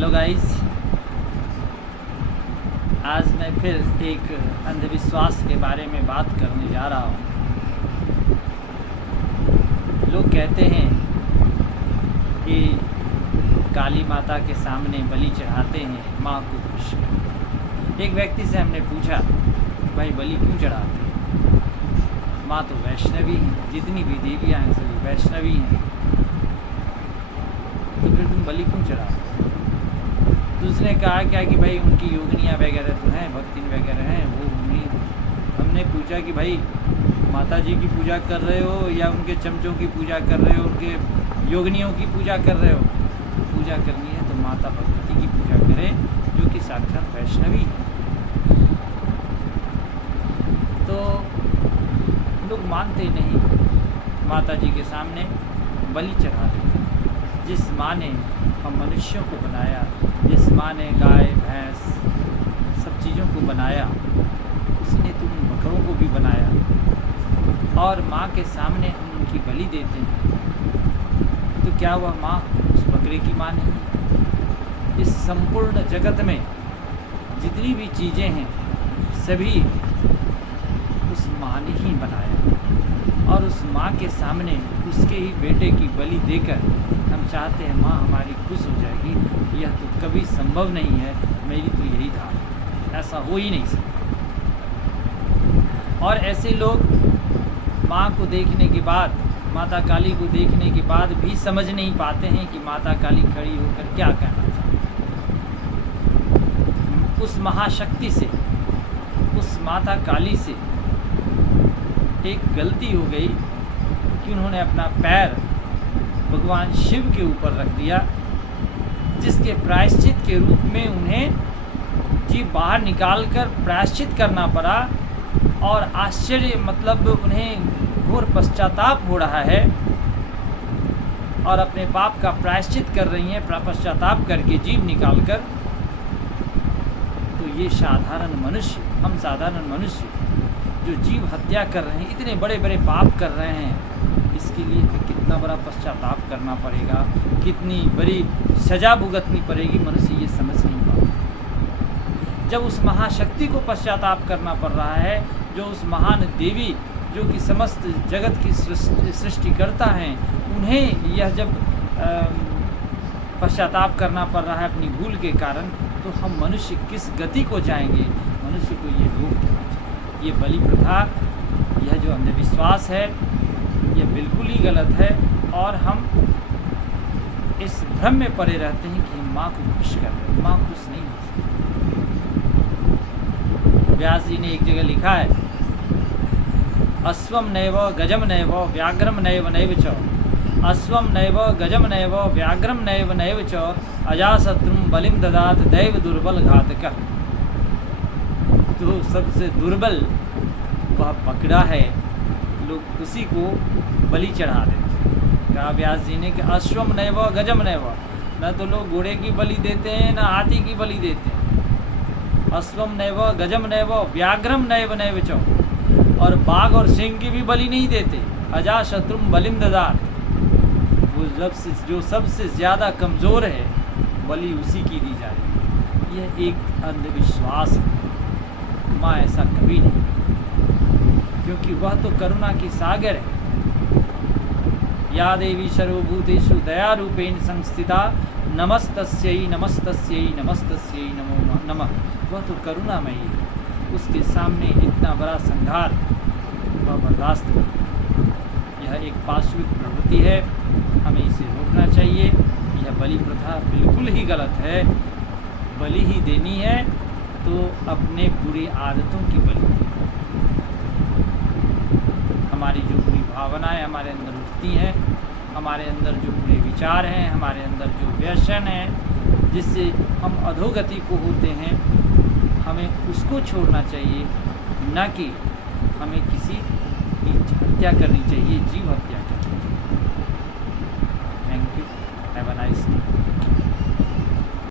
Hello guys, आज मैं फिर एक अंधविश्वास के बारे में बात करने जा रहा हूँ। लोग कहते हैं कि काली माता के सामने बलि चढ़ाते हैं माँ को खुश कर। एक व्यक्ति से हमने पूछा, भाई बलि क्यों चढ़ाते हैं? माँ तो वैष्णवी हैं, जितनी भी देवियाँ हैं सभी वैष्णवी हैं, तो फिर तुम बलि क्यों चढ़ाते? तो उसने कहा क्या कि भाई उनकी योगनियाँ वगैरह तो हैं, भक्तिन वगैरह हैं, वो उन्हीं। हमने पूछा कि भाई माता जी की पूजा कर रहे हो या उनके चमचों की पूजा कर रहे हो, उनके योगनियों की पूजा कर रहे हो? पूजा करनी है तो माता भगवती की पूजा करें जो कि साक्षात वैष्णवी है। तो लोग मानते नहीं, माता जी के सामने बलि चढ़ा देते। जिस माँ ने हम मनुष्यों को बनाया, जिस माँ ने गाय भैंस सब चीज़ों को बनाया, उसने तुम बकरों को भी बनाया और माँ के सामने हम उनकी बलि देते हैं, तो क्या वह माँ उस बकरे की माँ नहीं? इस संपूर्ण जगत में जितनी भी चीज़ें हैं सभी उस माँ ने ही बनाया और उस माँ के सामने उसके ही बेटे की बलि देकर हम चाहते हैं माँ हमारी खुश हो जाएगी। यह तो कभी संभव नहीं है। मेरी तो यही धारणा, ऐसा हो ही नहीं सकता। और ऐसे लोग माँ को देखने के बाद, माता काली को देखने के बाद भी समझ नहीं पाते हैं कि माता काली खड़ी होकर क्या कहना चाहती है। उस महाशक्ति से, उस माता काली से एक गलती हो गई कि उन्होंने अपना पैर भगवान शिव के ऊपर रख दिया, जिसके प्रायश्चित के रूप में उन्हें जीभ बाहर निकालकर प्रायश्चित करना पड़ा। और आश्चर्य मतलब उन्हें घोर पश्चाताप हो रहा है और अपने पाप का प्रायश्चित कर रही हैं पश्चाताप करके जीभ निकालकर। तो ये साधारण मनुष्य, हम साधारण मनुष्य जो जीव हत्या कर रहे हैं, इतने बड़े बड़े पाप कर रहे हैं, इसके लिए कितना बड़ा पश्चाताप करना पड़ेगा, कितनी बड़ी सजा भुगतनी पड़ेगी, मनुष्य ये समझ नहीं पाता। जब उस महाशक्ति को पश्चाताप करना पड़ रहा है, जो उस महान देवी जो कि समस्त जगत की सृष्टिकर्ता हैं, उन्हें यह जब पश्चाताप करना पड़ रहा है अपनी भूल के कारण, तो हम मनुष्य किस गति को जाएंगे? मनुष्य को ये रोक देना चाहिए। ये बलि प्रथा, यह जो अंधविश्वास है, ये बिल्कुल ही गलत है और हम इस भ्रम में पड़े रहते हैं कि हम माँ को खुश कर रहे हैं। माँ खुश नहीं हो सकती। व्यास जी ने एक जगह लिखा है, अश्वम नैव गजम नैव व्याघ्रम नैव नैव च, अश्वम नैव गजम नैव व्याघ्रम नैव नैव च, अजाशत्रुम बलिम ददात दैव दुर्बल घातक। तो सबसे दुर्बल वह पकड़ा है, लोग उसी को बलि चढ़ा देते हैं। कहा व्यास जी ने कि अश्वम नैव गजम नैव, न तो लोग घोड़े की बलि देते हैं, न हाथी की बलि देते हैं। अश्वम नैव गजम नैव व्याघ्रम नैव नैव च, और बाघ और सिंह की भी बलि नहीं देते। अजाशत्रुम बलिम ददात, वो जो सबसे ज़्यादा कमज़ोर है, बलि उसी की दी जा रही है। यह एक अंधविश्वास है। माँ ऐसा कभी नहीं, क्योंकि वह तो करुणा की सागर है। या देवी सर्वभूतेषु दया रूपेण संस्थिता, नमस्तस्यै नमस्तस्यै नमस्तस्यै नमो नमः। वह तो करुणामयी है, उसके सामने इतना बड़ा संहार वह बर्दाश्त नहीं। यह एक पाश्विक प्रवृत्ति है, हमें इसे रोकना चाहिए। यह बलि प्रथा बिल्कुल ही गलत है। बलि ही देनी है तो अपने बुरी आदतों की बलि। हमारी जो बुरी भावनाएं हमारे अंदर उठती हैं, हमारे अंदर जो बुरे विचार हैं, हमारे अंदर जो व्यसन है जिससे हम अधोगति को होते हैं, हमें उसको छोड़ना चाहिए, न कि हमें किसी की हत्या करनी चाहिए, जीव हत्या करनी चाहिए। Thank you, have a nice day.